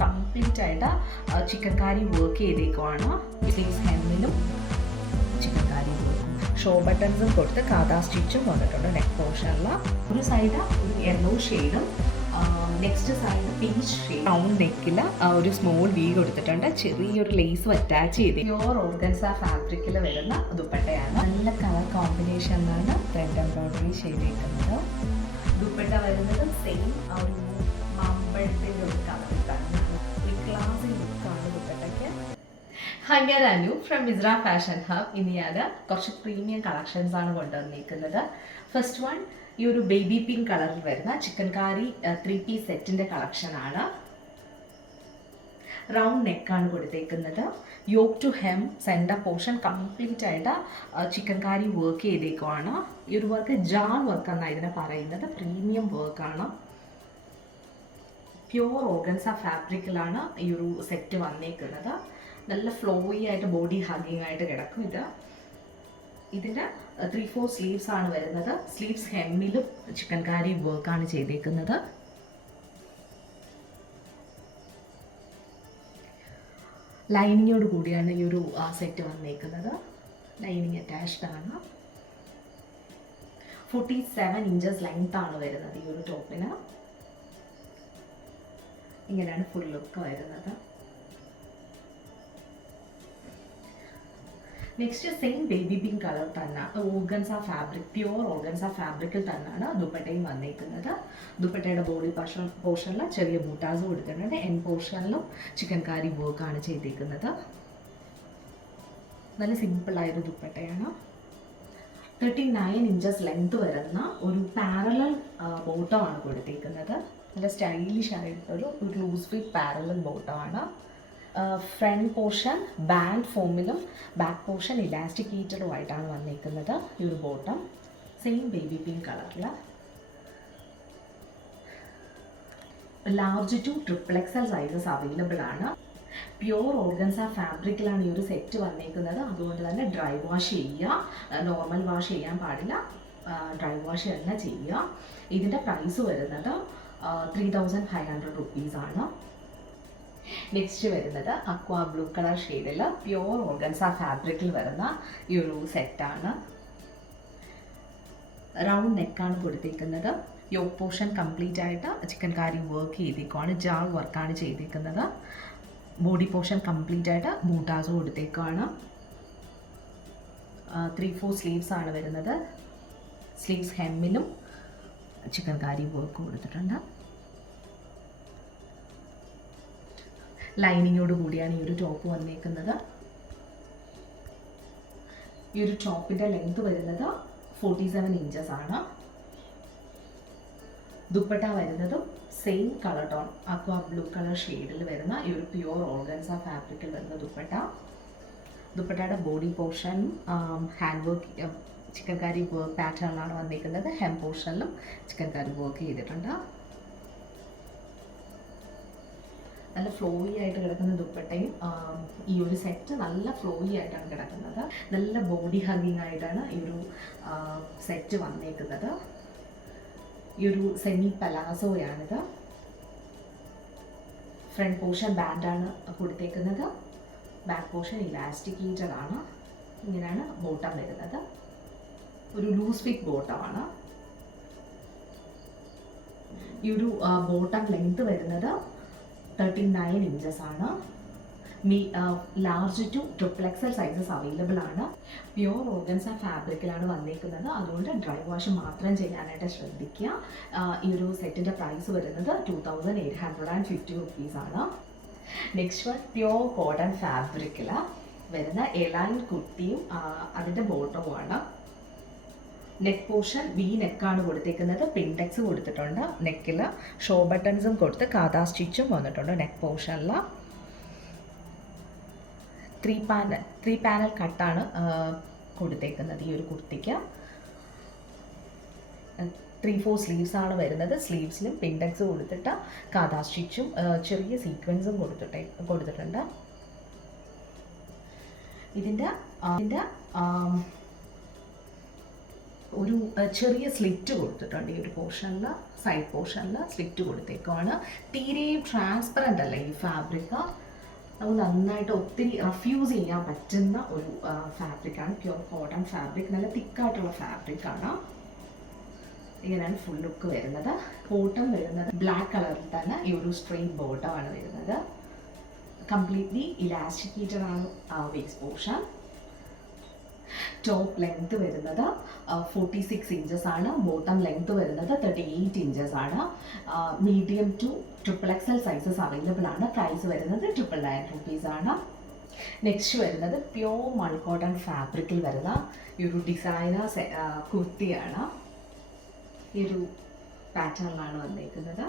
Complete ആയിട്ട് chikankari work ചെയ്തേക്കുവാണ്. Sleeves ഹെമ്മിലും ചിക്കൻ കാരി വർക്കും ഷോ ബട്ടൺസും കൊടുത്ത് കാതാ സ്റ്റിച്ചും വന്നിട്ടുണ്ട്. നെക്ക് പോർഷനിൽ ഒരു സൈഡ് ഒരു യെല്ലോ ഷെയ്ഡും next side peach shade. Round നെക്കിൽ ഒരു സ്മോൾ വി കൊടുത്തിട്ടുണ്ട്. ചെറിയൊരു ലേസും അറ്റാച്ച് ചെയ്ത് പ്യുവർ ഓർഗൻസ ഫാബ്രിക്കിൽ വരുന്ന ദുപ്പട്ടയാണ്. നല്ല കളർ കോമ്പിനേഷനിലാണ് ത്രെഡ് എംബ്രോയിഡറി ചെയ്തേക്കുന്നത്. ദുപ്പട്ട വരുന്നത് സെയിം ഒരു മാമ്പഴത്തിൻ്റെ ഒരു കളറിലാണ്. ഒരു ക്ലാസ് ലുക്കാണ് ദുപ്പട്ടയ്ക്ക്. ഹായ്, ഞാൻ അനു ഫ്രം മിസ്ര ഫാഷൻ ഹബ്. ഇനി ഞാൻ കുറച്ച് പ്രീമിയം കളക്ഷൻസ് ആണ് കൊണ്ടുവന്നിരിക്കുന്നത്. ഫസ്റ്റ് വൺ ഈ ഒരു ബേബി പിങ്ക് കളറിൽ വരുന്ന ചിക്കൻ കാരി 3 പീസ് സെറ്റിൻ്റെ കളക്ഷനാണ്. റൗണ്ട് നെക്കാണ് കൊടുത്തേക്കുന്നത്. Yoke to hem center portion complete ആയിട്ട് ചിക്കൻ കാരി വർക്ക് ചെയ്തേക്കുവാണ്. ഈ ഒരു വർക്ക് ജാർ വർക്ക് എന്നാണ് ഇതിനെ പറയുന്നത്. പ്രീമിയം വർക്കാണ്. പ്യുവർ ഓർഗൻസ ഫാബ്രിക്കിലാണ് ഈ ഒരു സെറ്റ് വന്നേക്കുന്നത്. നല്ല ഫ്ലോയി ആയിട്ട് ബോഡി ഹഗ്ഗിങ് ആയിട്ട് കിടക്കും. ഇതിൻ്റെ 3/4 സ്ലീവ്സ് ആണ് വരുന്നത്. സ്ലീവ്സ് ഹെമ്മിലും ചിക്കൻ കാരി വർക്കാണ് ചെയ്തേക്കുന്നത്. ലൈനിങ്ങോട് കൂടിയാണ് ഈ ഒരു സെറ്റ് വന്നേക്കുന്നത്. ലൈനിങ് അറ്റാച്ച്ഡ് ആണ്. 47 ഇഞ്ചസ് ലെങ്ത് ആണ് വരുന്നത് ഈ ഒരു ടോപ്പിന്. ഇങ്ങനെയാണ് ഫുൾ ലുക്ക് വരുന്നത്. Next same baby pink colour തന്നെ ഓർഗൻസ ഫാബ്രിക്, പ്യുവർ ഓർഗൻസ ഫാബ്രിക്കിൽ തന്നെയാണ് ദുപ്പട്ടയും വന്നേക്കുന്നത്. ദുപ്പട്ടയുടെ ബോഡി പോർഷനിൽ ചെറിയ ബൂട്ടാസ് കൊടുത്തിട്ടുണ്ട്. എൻ പോർഷനിലും ചിക്കൻ കാരി വർക്കാണ് ചെയ്തേക്കുന്നത്. നല്ല സിമ്പിളായൊരു ദുപ്പട്ടയാണ്. 39 ഇഞ്ചസ് ലെങ്ത് വരുന്ന ഒരു പാരലൽ ബോട്ടമാണ് കൊടുത്തേക്കുന്നത്. നല്ല സ്റ്റൈലിഷ് ആയിട്ടൊരു ലൂസ് ഫിറ്റ് പാരലൽ ബോട്ടമാണ്. ഫ്രണ്ട് പോർഷൻ ബാൻഡ് ഫോമിലും ബാക്ക് പോർഷൻ ഇലാസ്റ്റിക്കേറ്റഡുമായിട്ടാണ് വന്നിരിക്കുന്നത്. ഈ ഒരു ബോട്ടം സെയിം ബേബി പിങ്ക് കളറിൽ. Large to XXL sizes available ആണ്. പ്യുവർ ഓർഗൻസ ഫാബ്രിക്കിലാണ് ഈ ഒരു സെറ്റ് വന്നിരിക്കുന്നത്. അതുകൊണ്ട് തന്നെ ഡ്രൈ വാഷ് ചെയ്യുക. നോർമൽ വാഷ് ചെയ്യാൻ പാടില്ല, ഡ്രൈ വാഷ് തന്നെ ചെയ്യുക. ഇതിൻ്റെ പ്രൈസ് വരുന്നത് 3500 റുപ്പീസാണ്. നെക്സ്റ്റ് വരുന്നത് അക്വാ ബ്ലൂ കളർ ഷെയ്ഡിൽ പ്യുവർ ഓർഗൻസ ഫാബ്രിക്കിൽ വരുന്ന ഈ ഒരു സെറ്റാണ്. റൗണ്ട് നെക്കാണ് കൊടുത്തേക്കുന്നത്. യോക്ക് പോർഷൻ കംപ്ലീറ്റ് ആയിട്ട് ചിക്കൻ കാരി വർക്ക് ചെയ്തേക്കുവാണ്. ജാൾ വർക്കാണ് ചെയ്തേക്കുന്നത്. ബോഡി പോർഷൻ കംപ്ലീറ്റ് ആയിട്ട് ബൂട്ടാസ് കൊടുത്തേക്കുവാണ്. 3/4 സ്ലീവ്സ് ആണ് വരുന്നത്. സ്ലീവ്സ് ഹെമ്മിലും ചിക്കൻ കാരി വർക്ക് കൊടുത്തിട്ടുണ്ട്. ലൈനിങ്ങോട് കൂടിയാണ് ഈ ഒരു ടോപ്പ് വന്നേക്കുന്നത്. ഈ ഒരു ടോപ്പിൻ്റെ ലെങ്ത് വരുന്നത് 47 ഇഞ്ചസ് ആണ്. ദുപ്പട്ട വരുന്നതും സെയിം കളർ ടോൺ അക്വാ ബ്ലൂ കളർ ഷെയ്ഡിൽ വരുന്ന ഈ ഒരു പ്യുവർ ഓർഗൻസ ഫാബ്രിക്കിൽ വരുന്ന ദുപ്പട്ട. ദുപ്പട്ടയുടെ body portion hand work chikankari work പാറ്റേണിലാണ് വന്നിരിക്കുന്നത്. ഹെം പോർഷനിലും ചിക്കൻ കാരി വർക്ക് ചെയ്തിട്ടുണ്ട്. നല്ല ഫ്ലോയി ആയിട്ട് കിടക്കുന്ന ദുപ്പട്ടയും ഈ ഒരു സെറ്റ് നല്ല ഫ്ലോയി ആയിട്ടാണ് കിടക്കുന്നത്. നല്ല ബോഡി ഹഗ്ഗിങ് ആയിട്ടാണ് ഈ ഒരു സെറ്റ് വന്നേക്കുന്നത്. ഈ ഒരു സെമി പലാസോയാണിത്. ഫ്രണ്ട് പോർഷൻ ബാൻഡാണ് കൊടുത്തേക്കുന്നത്. ബാക്ക് പോർഷൻ ഇലാസ്റ്റിക്കേറ്റഡ് ആണ്. ഇങ്ങനെയാണ് ബോട്ടം വരുന്നത്. ഒരു ലൂസ് ഫിറ്റ് ബോട്ടമാണ്. ഈ ഒരു ബോട്ടം ലെങ്ത് വരുന്നത് 39 ഇഞ്ചസ് ആണ്. Large to XXL sizes available ആണ്. പ്യുവർ ഓർഗൻസ ഫാബ്രിക്കിലാണ് വന്നേക്കുന്നത്. അതുകൊണ്ട് ഡ്രൈ വാഷ് മാത്രം ചെയ്യാനായിട്ട് ശ്രദ്ധിക്കുക. ഈ ഒരു സെറ്റിൻ്റെ പ്രൈസ് വരുന്നത് 2850 റുപ്പീസാണ്. നെക്സ്റ്റ് വൺ പ്യുവർ കോട്ടൺ ഫാബ്രിക്കിൽ വരുന്ന എലൈൻ കുർത്തിയും അതിൻ്റെ ബോട്ടവുമാണ്. നെക്ക് പോർഷൻ വി നെക്കാണ് കൊടുത്തേക്കുന്നത്. പിൻടെക്സ് കൊടുത്തിട്ടുണ്ട്. നെക്കിൽ ഷോ ബട്ടൺസും കൊടുത്ത് കാതാ സ്റ്റിച്ചും വന്നിട്ടുണ്ട്. നെക്ക് പോർഷനിൽ 3 പാനൽ കട്ടാണ് കൊടുത്തേക്കുന്നത് ഈ ഒരു കുർത്തിക്ക്. 3/4 സ്ലീവ്സ് ആണ് വരുന്നത്. സ്ലീവ്സിലും പിൻടെക്സ് കൊടുത്തിട്ട് കാതാ സ്റ്റിച്ചും ചെറിയ സീക്വൻസും കൊടുത്തിട്ടുണ്ട്. ഒരു ചെറിയ സ്ലിറ്റ് കൊടുത്തിട്ടുണ്ട് ഈ ഒരു പോർഷനിൽ, സൈഡ് പോർഷനിൽ സ്ലിറ്റ് കൊടുത്തേക്കുവാണ്. തീരെയും ട്രാൻസ്പെറൻ്റ് അല്ല ഈ ഫാബ്രിക്, നമുക്ക് നന്നായിട്ട് ഒത്തിരി റഫ്യൂസ് ചെയ്യാൻ പറ്റുന്ന ഒരു ഫാബ്രിക്കാണ്. പ്യുവർ കോട്ടൺ ഫാബ്രിക്, നല്ല തിക്കായിട്ടുള്ള ഫാബ്രിക്കാണ്. ഇങ്ങനെയാണ് ഫുൾ ലുക്ക് വരുന്നത്. ബോട്ടം വരുന്നത് ബ്ലാക്ക് കളറിൽ തന്നെ ഈ ഒരു സ്ട്രെയിറ്റ് ബോട്ടമാണ് വരുന്നത്. കംപ്ലീറ്റ്ലി ഇലാസ്റ്റിക്കേറ്റഡ് ആണ് വേസ്റ്റ് പോർഷൻ. ടോപ്പ് ലെങ്ത് വരുന്നത് 46 ഇഞ്ചസ് ആണ്. ബോട്ടം ലെങ്ത് വരുന്നത് 38 ഇഞ്ചസ് ആണ്. Medium to XXL sizes available ആണ്. പ്രൈസ് വരുന്നത് 999 rupees ആണ്. നെക്സ്റ്റ് വരുന്നത് പ്യോർ മൾ കോട്ടൺ ഫാബ്രിക്കിൽ വരുന്ന ഈ ഒരു ഡിസൈനർ കുർത്തിയാണ്. ഈ ഒരു പാറ്റേണിലാണ് വന്നിരിക്കുന്നത്.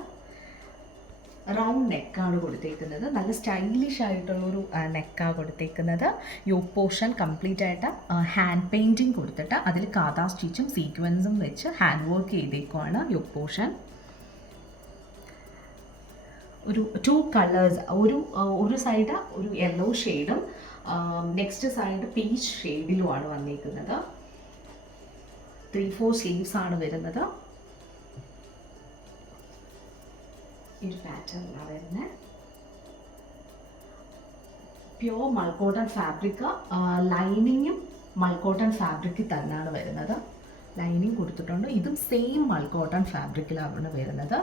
റൗണ്ട് നെക്കാണ് കൊടുത്തേക്കുന്നത്. നല്ല സ്റ്റൈലിഷ് ആയിട്ടുള്ളൊരു നെക്കാണ് കൊടുത്തേക്കുന്നത്. യോക്ക് പോർഷൻ കംപ്ലീറ്റ് ആയിട്ട് ഹാൻഡ് പെയിൻറ്റിങ് കൊടുത്തിട്ട് അതിൽ കാതാ സ്റ്റിച്ചും സീക്വൻസും വെച്ച് ഹാൻഡ് വർക്ക് ചെയ്തേക്കുവാണ് യോക്ക് പോർഷൻ. ഒരു 2 കളേഴ്സ്, ഒരു സൈഡ് ഒരു യെല്ലോ ഷെയ്ഡും നെക്സ്റ്റ് സൈഡ് പീച്ച് ഷെയ്ഡിലുമാണ് വന്നിരിക്കുന്നത്. 3-4 സ്ലീവ്സ് ആണ് വരുന്നത്. ഈ ഒരു പാറ്റേണിലാണ് വരുന്നത്. പ്യോർ മൾക്കോട്ടൺ ഫാബ്രിക്, ലൈനിങ്ങും മൾക്കോട്ടൺ ഫാബ്രിക്കിൽ തന്നെയാണ് വരുന്നത്. ലൈനിങ് കൊടുത്തിട്ടുണ്ട്. ഇതും സെയിം മൾക്കോട്ടൺ ഫാബ്രിക്കിലാണ് വരുന്നത്.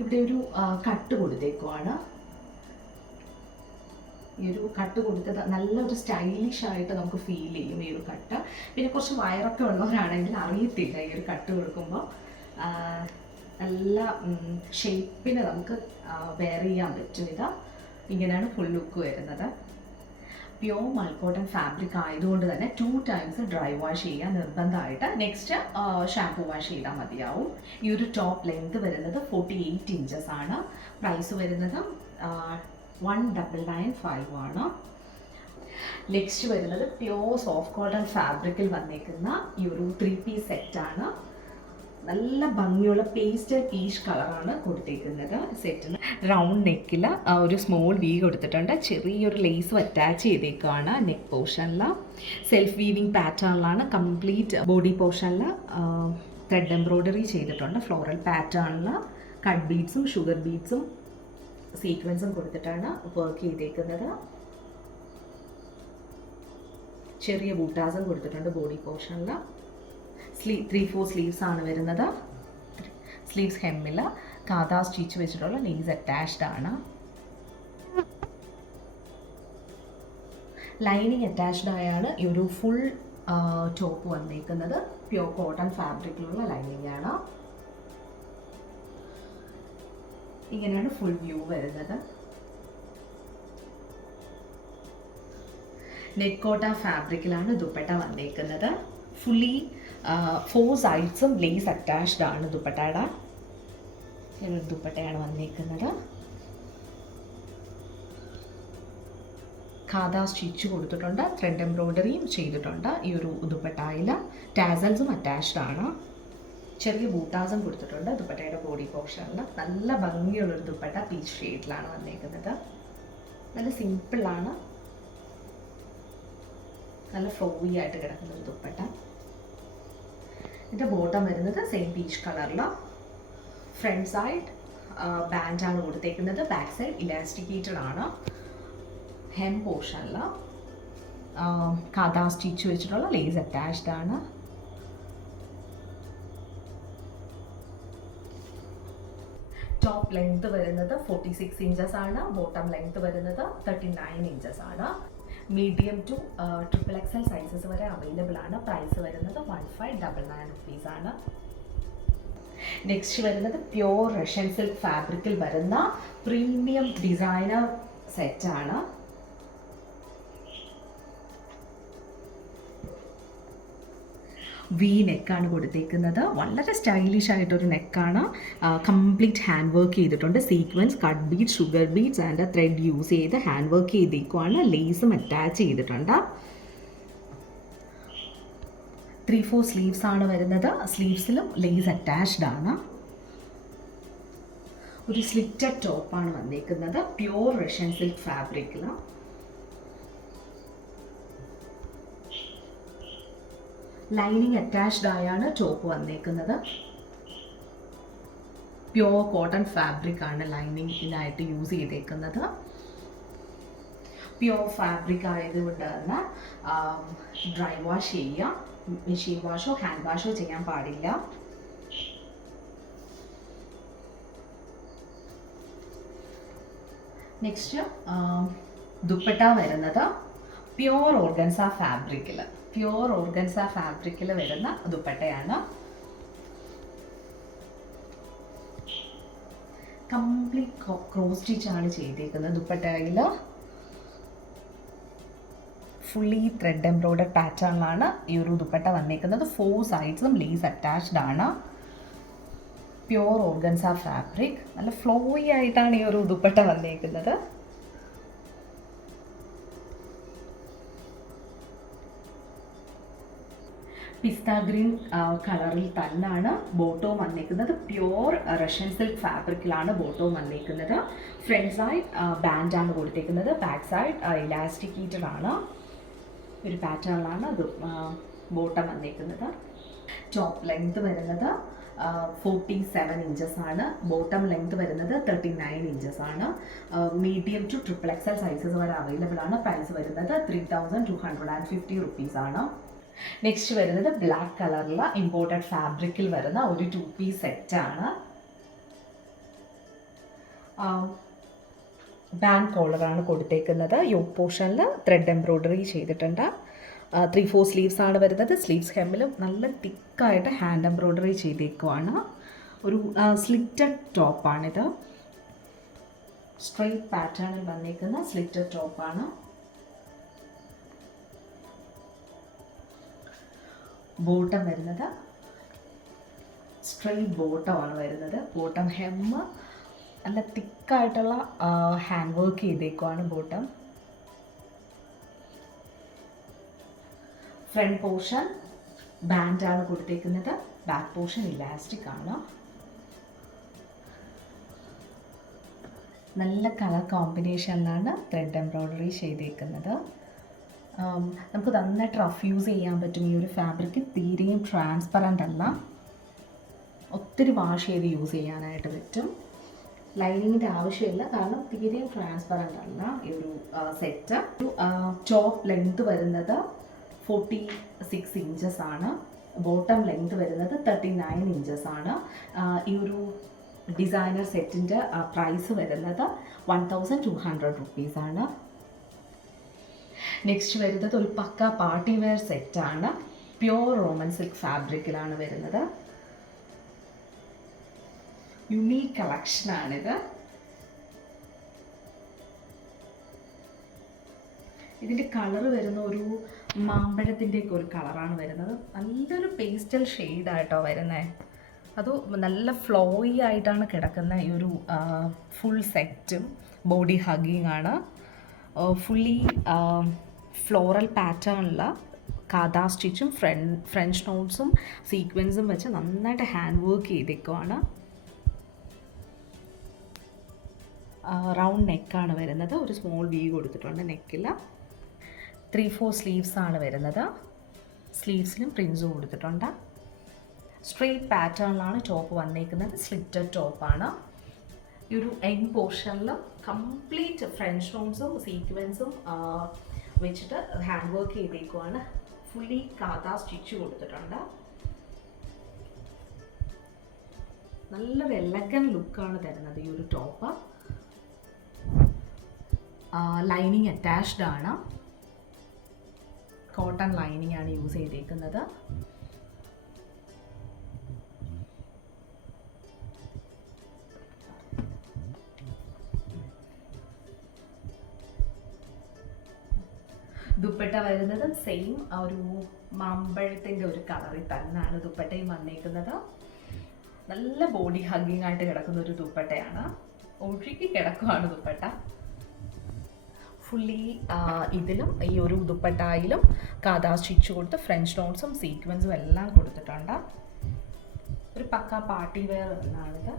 ഇവിടെ ഒരു കട്ട് കൊടുത്തേക്കുവാണ്. ഈ ഒരു കട്ട് കൊടുത്തത് നല്ലൊരു സ്റ്റൈലിഷ് ആയിട്ട് നമുക്ക് ഫീൽ ചെയ്യും ഈ ഒരു കട്ട്. പിന്നെ കുറച്ച് വയറൊക്കെ ഉള്ളവരാണെങ്കിൽ അറിയത്തില്ല ഈ ഒരു കട്ട് കൊടുക്കുമ്പോൾ. നല്ല ഷേപ്പിന് നമുക്ക് വെയർ ചെയ്യാൻ പറ്റും. ഇങ്ങനെയാണ് ഫുൾ ലുക്ക് വരുന്നത്. പ്യോർ മൾക്കോട്ടൺ ഫാബ്രിക് ആയതുകൊണ്ട് തന്നെ 2 times ഡ്രൈ വാഷ് ചെയ്യാൻ നിർബന്ധമായിട്ട്. നെക്സ്റ്റ് ഷാംപൂ വാഷ് ചെയ്താൽ മതിയാവും. ഈ ഒരു ടോപ്പ് ലെങ്ത് വരുന്നത് 48 ഇഞ്ചസ് ആണ്. പ്രൈസ് വരുന്നത് 1995 ആണ്. നെക്സ്റ്റ് വരുന്നത് പ്യോർ സോഫ്റ്റ് കോട്ടൺ ഫാബ്രിക്കിൽ വന്നേക്കുന്ന ഈ ഒരു 3 പീസ് സെറ്റാണ്. നല്ല ഭംഗിയുള്ള പേസ്റ്റൽ പീച്ച് കളറാണ് കൊടുത്തേക്കുന്നത് സെറ്റിന്. റൗണ്ട് നെക്കിൽ ഒരു സ്മോൾ വി കൊടുത്തിട്ടുണ്ട്. ചെറിയൊരു ലേസും അറ്റാച്ച് ചെയ്തേക്കുകയാണ് നെക്ക് പോർഷനിൽ. സെൽഫ് വീവിങ് പാറ്റേണിലാണ്. കംപ്ലീറ്റ് ബോഡി പോർഷനിൽ ത്രെഡ് എംബ്രോയ്ഡറി ചെയ്തിട്ടുണ്ട്. ഫ്ലോറൽ പാറ്റേണിൽ കട്ട് ബീഡ്സും ഷുഗർ ബീഡ്സും സീക്വൻസും കൊടുത്തിട്ടാണ് വർക്ക് ചെയ്തേക്കുന്നത്. ചെറിയ ബൂട്ടാസും കൊടുത്തിട്ടുണ്ട് ബോഡി പോർഷനിൽ. 3-4 സ്ലീവ്സ് ആണ് വരുന്നത്. സ്ലീവ്സ് ഹെമ്മിൽ കാതാ സ്റ്റിച്ച് വെച്ചിട്ടുള്ള ലേസ് അറ്റാച്ച്ഡ് ആണ്. ലൈനിങ് അറ്റാച്ച്ഡ് ആയാണ് ഈ ഒരു ഫുൾ ടോപ്പ് വന്നിരിക്കുന്നത്. പ്യോർ കോട്ടൺ ഫാബ്രിക്കിലുള്ള ലൈനിങ് ആണ്. ഇങ്ങനെയാണ് ഫുൾ വ്യൂ വരുന്നത്. നെക്കോട്ട ഫാബ്രിക്കിലാണ് ദുപ്പട്ട വന്നേക്കുന്നത്. ഫുള്ളി 4 സൈഡ്സും ലേസ് അറ്റാച്ച്ഡ് ആണ് ദുപ്പട്ടയുടെ. ദുപ്പട്ടയാണ് വന്നേക്കുന്നത്. കാതാ സ്റ്റിച്ച് കൊടുത്തിട്ടുണ്ട്. ത്രെഡ് എംബ്രോയ്ഡറിയും ചെയ്തിട്ടുണ്ട് ഈ ഒരു ദുപ്പട്ടയിൽ. ടാസൽസും അറ്റാച്ച്ഡ് ആണ്. ചെറിയ ബൂട്ടാസും കൊടുത്തിട്ടുണ്ട് ദുപ്പട്ടയുടെ ബോഡി പോർഷനിൽ. നല്ല ഭംഗിയുള്ളൊരു ദുപ്പട്ട പീച്ച് ഷെയ്ഡിലാണ് വന്നേക്കുന്നത്. നല്ല സിമ്പിളാണ്. നല്ല ഫ്ലോയി ആയിട്ട് കിടക്കുന്ന ഒരു ദുപ്പട്ട. ഇതിൻ്റെ ബോട്ടം വരുന്നത് സെയിം പീച്ച് കളറിൽ. ഫ്രണ്ട് സൈഡ് ബാൻഡാണ് കൊടുത്തേക്കുന്നത്. ബാക്ക് സൈഡ് ഇലാസ്റ്റിക്കേറ്റഡ് ആണ്. ഹെം പോർഷനിൽ കാതാ സ്റ്റിച്ച് വെച്ചിട്ടുള്ള ലേസ് അറ്റാച്ച്ഡ് ആണ്. ടോപ്പ് ലെങ്ത് വരുന്നത് 46 ഇഞ്ചസ് ആണ്. ബോട്ടം ലെങ്ത് വരുന്നത് 39 ഇഞ്ചസ് ആണ്. മീഡിയം ടു XXL സൈസസ് വരെ അവൈലബിൾ ആണ്. പ്രൈസ് വരുന്നത് 1599 rupees ആണ്. നെക്സ്റ്റ് വരുന്നത് പ്യോർ റഷ്യൻ സിൽക്ക് ഫാബ്രിക്കിൽ വരുന്ന പ്രീമിയം ഡിസൈനർ സെറ്റാണ്. വി നെക്കാണ് കൊടുത്തേക്കുന്നത്. വളരെ സ്റ്റൈലിഷ് ആയിട്ടൊരു നെക്കാണ്. കംപ്ലീറ്റ് ഹാൻഡ് വർക്ക് ചെയ്തിട്ടുണ്ട്. Sequence, cut Bede, sugar beads and thread use ചെയ്ത് ഹാൻഡ് വർക്ക് ചെയ്തേക്കുവാണ്. ലേസും അറ്റാച്ച് ചെയ്തിട്ടുണ്ട്. 3-4 സ്ലീവ്സ് ആണ് വരുന്നത്. സ്ലീവ്സിലും ലേസ് അറ്റാച്ച്ഡ് ആണ്. ഒരു സ്ലിറ്റഡ് ടോപ്പാണ് വന്നേക്കുന്നത്. പ്യോർ റഷ്യൻ സിൽക്ക് ഫാബ്രിക്കിൽ. ലൈനിങ് അറ്റാച്ച്ഡ് ആയാണ് ടോപ്പ് വന്നേക്കുന്നത്. പ്യുവർ കോട്ടൺ ഫാബ്രിക് ആണ് ലൈനിങ്ങിനായിട്ട് യൂസ് ചെയ്തേക്കുന്നത്. പ്യുവർ ഫാബ്രിക് ആയതുകൊണ്ട് തന്നെ ഡ്രൈ വാഷ് ചെയ്യുക, മെഷീൻ വാഷോ ഹാൻഡ് വാഷോ ചെയ്യാൻ പാടില്ല. നെക്സ്റ്റ് ദുപ്പട്ട വരുന്നത് പ്യുവർ ഓർഗൻസ ഫാബ്രിക്കിൽ വരുന്ന ദുപ്പട്ടയാണ്. കംപ്ലീറ്റ് ക്രോസ് സ്റ്റിച്ച് ആണ് ചെയ്തേക്കുന്നത്. ദുപ്പട്ടയിൽ ഫുള്ളി ത്രെഡ് എംബ്രോയ്ഡറി പാറ്റേണിലാണ് ഈ ഒരു ദുപ്പട്ട വന്നേക്കുന്നത്. 4 സൈഡ്സും ലേസ് അറ്റാച്ച്ഡ് ആണ്. പ്യുവർ ഓർഗൻസ ഫാബ്രിക്, നല്ല ഫ്ലോയി ആയിട്ടാണ് ഈ ഒരു ദുപ്പട്ട വന്നേക്കുന്നത്. പിസ്ത ഗ്രീൻ കളറിൽ തന്നെയാണ് ബോട്ടവും വന്നേക്കുന്നത്. പ്യുവർ റഷ്യൻ സിൽക്ക് ഫാബ്രിക്കിലാണ് ബോട്ടവും വന്നേക്കുന്നത്. ഫ്രണ്ട് സൈഡ് ബാൻഡാണ് കൊടുത്തേക്കുന്നത്, ബാക്ക് സൈഡ് ഇലാസ്റ്റിക് ഹീറ്ററാണ്. ഒരു പാറ്റേണിലാണ് അത് ബോട്ടം വന്നേക്കുന്നത്. ടോപ്പ് ലെങ്ത് വരുന്നത് 47 ഇഞ്ചസ് ആണ്. ബോട്ടം ലെങ്ത് വരുന്നത് 39 ഇഞ്ചസ് ആണ്. മീഡിയം ടു XXL സൈസസ് വരെ അവൈലബിൾ ആണ്. പ്രൈസ് വരുന്നത് 3250 റുപ്പീസ് ആണ്. നെക്സ്റ്റ് വരുന്നത് ബ്ലാക്ക് കളറിലുള്ള ഇമ്പോർട്ടഡ് ഫാബ്രിക്കിൽ വരുന്ന ഒരു 2 പീസ് സെറ്റാണ്. ബാൻഡ് കോളറാണ് കൊടുത്തേക്കുന്നത്. യോക്ക് പോർഷനിൽ ത്രെഡ് എംബ്രോയ്ഡറി ചെയ്തിട്ടുണ്ട്. 3/4 സ്ലീവ്സ് ആണ് വരുന്നത്. സ്ലീവ്സ് ഹെമ്മിലും നല്ല തിക്കായിട്ട് ഹാൻഡ് എംബ്രോയ്ഡറി ചെയ്തേക്കുവാണ്. ഒരു സ്ലിറ്റഡ് ടോപ്പാണിത്. സ്ട്രെയിറ്റ് പാറ്റേണിൽ വന്നേക്കുന്ന സ്ലിറ്റഡ് ടോപ്പാണ്. ബോട്ടം വരുന്നത് സ്ട്രെയിറ്റ് ബോട്ടമാണ് വരുന്നത്. ബോട്ടം ഹെമ്മ് നല്ല തിക്കായിട്ടുള്ള ഹാൻഡ് വർക്ക് ചെയ്തേക്കുവാണ് ബോട്ടം. ഫ്രണ്ട് പോർഷൻ ബാൻഡാണ് കൊടുത്തേക്കുന്നത്. ബാക്ക് പോർഷൻ ഇലാസ്റ്റിക് ആണ്. നല്ല കളർ കോമ്പിനേഷനിലാണ് ത്രെഡ് എംബ്രോയ്ഡറി ചെയ്തേക്കുന്നത്. നമുക്ക് നന്നായിട്ട് റഫ് യൂസ് ചെയ്യാൻ പറ്റും. ഈ ഒരു ഫാബ്രിക് തീരെയും ട്രാൻസ്പെറൻ്റ് അല്ല, ഒത്തിരി വാഷ് ചെയ്ത് യൂസ് ചെയ്യാനായിട്ട് പറ്റും. ലൈനിങ്ങിൻ്റെ ആവശ്യമില്ല, കാരണം തീരെയും ട്രാൻസ്പെറൻ്റ് അല്ല ഈ ഒരു സെറ്റ്. ടോപ്പ് ലെങ്ത് വരുന്നത് 46 ഇഞ്ചസ് ആണ്. ബോട്ടം ലെങ്ത് വരുന്നത് 39 ഇഞ്ചസ് ആണ്. ഈ ഒരു ഡിസൈനർ സെറ്റിൻ്റെ പ്രൈസ് വരുന്നത് 1200 റുപ്പീസ് ആണ്. നെക്സ്റ്റ് വരുന്നത് ഒരു പക്ക പാർട്ടി വെയർ സെറ്റാണ്. പ്യുവർ റോമൻ സിൽക്ക് ഫാബ്രിക്കിലാണ് വരുന്നത്. യുണീക്ക് കളക്ഷനാണിത്. ഇതിൻ്റെ കളർ വരുന്ന ഒരു മാമ്പഴത്തിൻ്റെയൊക്കെ ഒരു കളറാണ് വരുന്നത്. നല്ലൊരു പേസ്റ്റൽ ഷെയ്ഡായിട്ടോ വരുന്നത്. അത് നല്ല ഫ്ലോയി ആയിട്ടാണ് കിടക്കുന്ന ഈ ഒരു ഫുൾ സെറ്റും. ബോഡി ഹഗ്ഗിങ് ആണ്. ഫുള്ളി ഫ്ലോറൽ പാറ്റേണിലുള്ള കാതാ സ്റ്റിച്ചും ഫ്രഞ്ച് നോട്ട്സും സീക്വൻസും വെച്ച് നന്നായിട്ട് ഹാൻഡ് വർക്ക് ചെയ്തേക്കുവാണ്. റൗണ്ട് നെക്കാണ് വരുന്നത്. ഒരു സ്മോൾ വി കൊടുത്തിട്ടുണ്ട് നെക്കിൽ. 3/4 സ്ലീവ്സ് ആണ് വരുന്നത്. സ്ലീവ്സിലും പ്രിൻസും കൊടുത്തിട്ടുണ്ട്. സ്ട്രെയിറ്റ് പാറ്റേണിലാണ് ടോപ്പ് വന്നേക്കുന്നത്. സ്ലിറ്റഡ് ടോപ്പാണ്. ഈ ഒരു എൻഡ് പോർഷനിൽ കംപ്ലീറ്റ് ഫ്രഞ്ച് നോട്ട്സും സീക്വൻസും വെച്ചിട്ട് ഹാൻഡ് വർക്ക് ചെയ്തേക്കുവാണ്. ഫുള്ളി കാതാ സ്റ്റിച്ച് കൊടുത്തിട്ടുണ്ട്. നല്ലൊരു എലഗൻ ലുക്കാണ് തരുന്നത് ഈ ഒരു ടോപ്പ്. ലൈനിങ് അറ്റാച്ച്ഡ് ആണ്. കോട്ടൺ ലൈനിങ് ആണ് യൂസ് ചെയ്തേക്കുന്നത്. ദുപ്പട്ട വരുന്നത് സെയിം ഒരു മാമ്പഴത്തിൻ്റെ ഒരു കളറിൽ തന്നെയാണ് ദുപ്പട്ടയും വന്നേക്കുന്നത്. നല്ല ബോഡി ഹഗ്ഗിങ് ആയിട്ട് കിടക്കുന്ന ഒരു ദുപ്പട്ടയാണ്. ഒഴുകി കിടക്കുവാണ് ദുപ്പട്ട. ഫുള്ളി ഇതിലും ഈ ഒരു ദുപ്പട്ടായിലും കാതാ സ്റ്റിച്ച് കൊടുത്ത് ഫ്രഞ്ച് നോട്ട്സും സീക്വൻസും എല്ലാം കൊടുത്തിട്ടുണ്ട്. ഒരു പക്ക പാർട്ടി വെയർ എന്നാണിത്.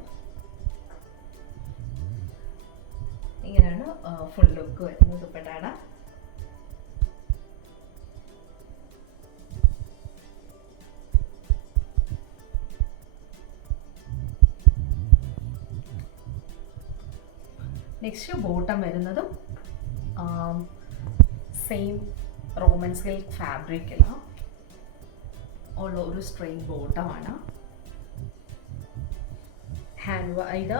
ഇങ്ങനെയാണ് ഫുൾ ലുക്ക് വരുന്നത് ദുപ്പട്ടയുടെ. നെക്സ്റ്റ് ബോട്ടം വരുന്നതും സെയിം റോമൻ സിൽക്ക് ഫാബ്രിക്കിലാണ് ഉള്ള ഒരു സ്ട്രെയിറ്റ് ബോട്ടമാണ്. ഇത്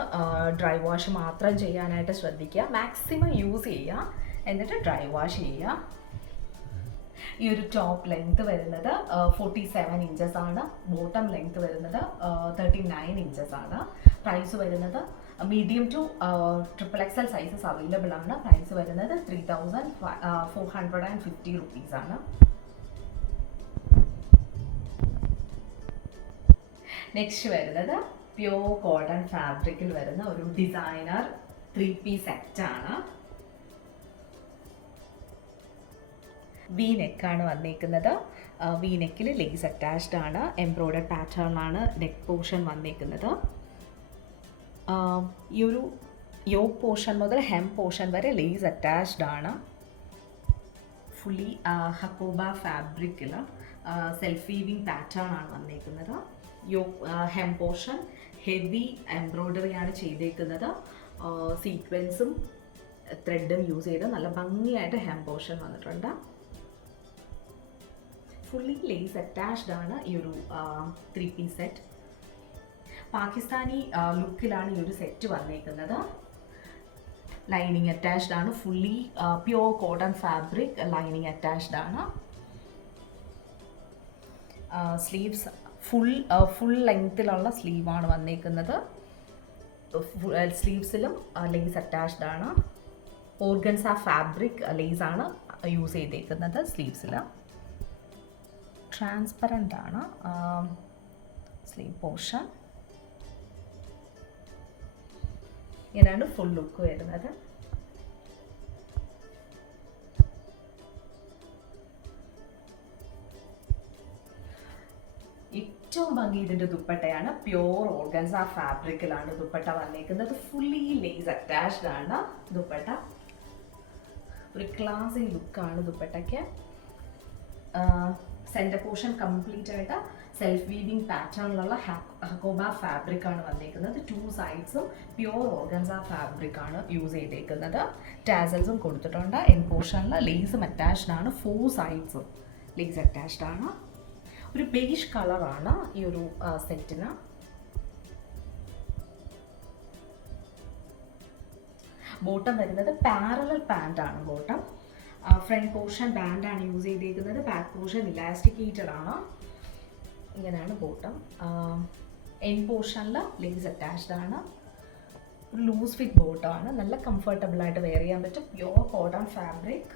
ഡ്രൈ വാഷ് മാത്രം ചെയ്യാനായിട്ട് ശ്രദ്ധിക്കുക. മാക്സിമം യൂസ് ചെയ്യുക, എന്നിട്ട് ഡ്രൈ വാഷ് ചെയ്യുക. ഈ ഒരു ടോപ്പ് ലെങ്ത് വരുന്നത് 47 ഇഞ്ചസ് ആണ്. ബോട്ടം ലെങ്ത് വരുന്നത് 39 ഇഞ്ചസ് ആണ്. പ്രൈസ് വരുന്നത് medium to XXL sizes available ആണ്. പ്രൈസ് വരുന്നത് 3450 റുപ്പീസ് ആണ്. നെക്സ്റ്റ് വരുന്നത് പ്യോർ കോട്ടൺ ഫാബ്രിക്കിൽ വരുന്ന ഒരു ഡിസൈനർ 3-piece സെറ്റാണ്. വി നെക്കാണ് വന്നേക്കുന്നത്. വി നെക്കിൽ ലേസ് അറ്റാച്ച്ഡ് ആണ്. എംബ്രോയ്ഡർഡ് പാറ്റേൺ ആണ് നെക്ക് പോർഷൻ വന്നേക്കുന്നത്. ഈ ഒരു യോക്ക് പോർഷൻ മുതൽ ഹെം പോർഷൻ വരെ ലേസ് അറ്റാച്ച്ഡ് ആണ്. ഫുള്ളി ഹക്കോബ ഫാബ്രിക്കിൽ സെൽഫ് വീവിങ് പാറ്റേൺ ആണ് വന്നേക്കുന്നത്. ഹെം പോർഷൻ ഹെവി എംബ്രോയ്ഡറി ആണ് ചെയ്തേക്കുന്നത്. സീക്വൻസും ത്രെഡും യൂസ് ചെയ്ത് നല്ല ഭംഗിയായിട്ട് ഹെം പോർഷൻ വന്നിട്ടുണ്ട്. ഫുള്ളി ലേസ് അറ്റാച്ച്ഡ് ആണ് ഈ ഒരു 3-piece സെറ്റ്. പാകിസ്ഥാനി ലുക്കിലാണ് ഈ ഒരു സെറ്റ് വന്നേക്കുന്നത്. ലൈനിങ് അറ്റാച്ച്ഡ് ആണ്. Fully pure cotton fabric lining attached ആണ്. സ്ലീവ്സ് ഫുൾ ലെങ്ത്തിലുള്ള സ്ലീവാണ് വന്നേക്കുന്നത്. സ്ലീവ്സിലും ലേസ് അറ്റാച്ച്ഡ് ആണ്. ഓർഗൻസ ഫാബ്രിക് ലേസ് ആണ് യൂസ് ചെയ്തേക്കുന്നത്. സ്ലീവ്സിൽ ട്രാൻസ്പെറൻ്റ് ആണ് സ്ലീവ് പോർഷൻ. ഇങ്ങനെയാണ് ഫുൾ ലുക്ക് വരുന്നത്. ഏറ്റവും ഭംഗി ഇതിൻ്റെ ദുപ്പട്ടയാണ്. പ്യോർ ഓർഗൻസ ഫാബ്രിക്കിലാണ് ദുപ്പട്ട വന്നേക്കുന്നത്. ഫുള്ളി ലേസ് അറ്റാച്ച്ഡ് ആണ് ദുപ്പട്ട. ഒരു ക്ലാസി ലുക്കാണ് ദുപ്പട്ടയ്ക്ക്. സെൻറ്റർ പോർഷൻ കംപ്ലീറ്റ് ആയിട്ട് സെൽഫ് വീവിങ് പാറ്റേണിലുള്ള ഹക്കോബ ഫാബ്രിക് ആണ് വന്നേക്കുന്നത്. 2 സൈഡ്സും പ്യോർ ഓർഗൻസ ഫാബ്രിക് ആണ് യൂസ് ചെയ്തേക്കുന്നത്. ടാസൽസും കൊടുത്തിട്ടുണ്ട്. എൻ പോർഷനിൽ ലേസും അറ്റാച്ച്ഡ് ആണ്. 4 സൈഡ്സും ലേസ് അറ്റാച്ച്ഡ് ആണ്. ഒരു ബേജ് കളറാണ് ഈ ഒരു സെറ്റിന്. ബോട്ടം വരുന്നത് പാരലൽ പാൻ്റ് ആണ് ബോട്ടം. ഫ്രണ്ട് പോർഷൻ ബാൻഡാണ് യൂസ് ചെയ്തേക്കുന്നത്. ബാക്ക് പോർഷൻ ഇലാസ്റ്റിക്കേറ്റഡ് ആണ്. ഇങ്ങനെയാണ് ബോട്ടം. എൻ പോർഷനിൽ ലേസ് അറ്റാച്ച്ഡ് ആണ്. ഒരു ലൂസ് ഫിറ്റ് ബോട്ടമാണ്. നല്ല കംഫർട്ടബിൾ ആയിട്ട് വെയർ ചെയ്യാൻ പറ്റും. Pure cotton fabric.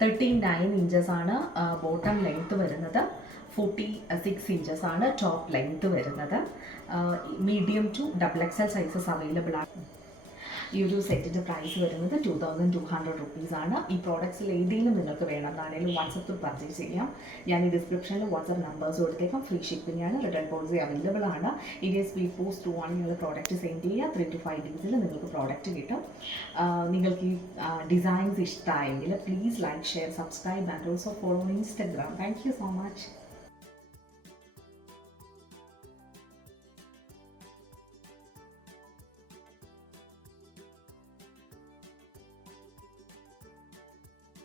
39 ഇഞ്ചസ് ആണ് ബോട്ടം ലെങ്ത് വരുന്നത്. 46 ഇഞ്ചസ് ആണ് ടോപ്പ് ലെങ്ത് വരുന്നത്. Medium to XXL sizes available ആണ്. ഈ ഒരു സെറ്റിൻ്റെ പ്രൈസ് വരുന്നത് 2200 റുപ്പീസ് ആണ്. ഈ പ്രോഡക്ട്സിൽ ഏതെങ്കിലും നിങ്ങൾക്ക് വേണമെന്നാണെങ്കിലും വാട്സപ്പിൽ പർച്ചേസ് ചെയ്യാം. ഞാൻ ഈ ഡിസ്ക്രിപ്ഷനിൽ വാട്സപ്പ് നമ്പേഴ്സ് കൊടുത്തേക്കാം. ഫ്രീ ഷിപ്പിംഗ് ആണ്. റിട്ടേൺ പോളിസി അവൈലബിൾ ആണ്. ഇന്ത്യ സ്പീഡ് പോസ്റ്റ് ത്രൂ ആണ് നിങ്ങൾ പ്രോഡക്റ്റ് സെൻഡ് ചെയ്യുക. 3 to 5 ഡേയ്സിൽ നിങ്ങൾക്ക് പ്രോഡക്റ്റ് കിട്ടും. നിങ്ങൾക്ക് ഈ ഡിസൈൻസ് ഇഷ്ടമായെങ്കിൽ please like, share, subscribe and also follow Instagram. Thank you so much.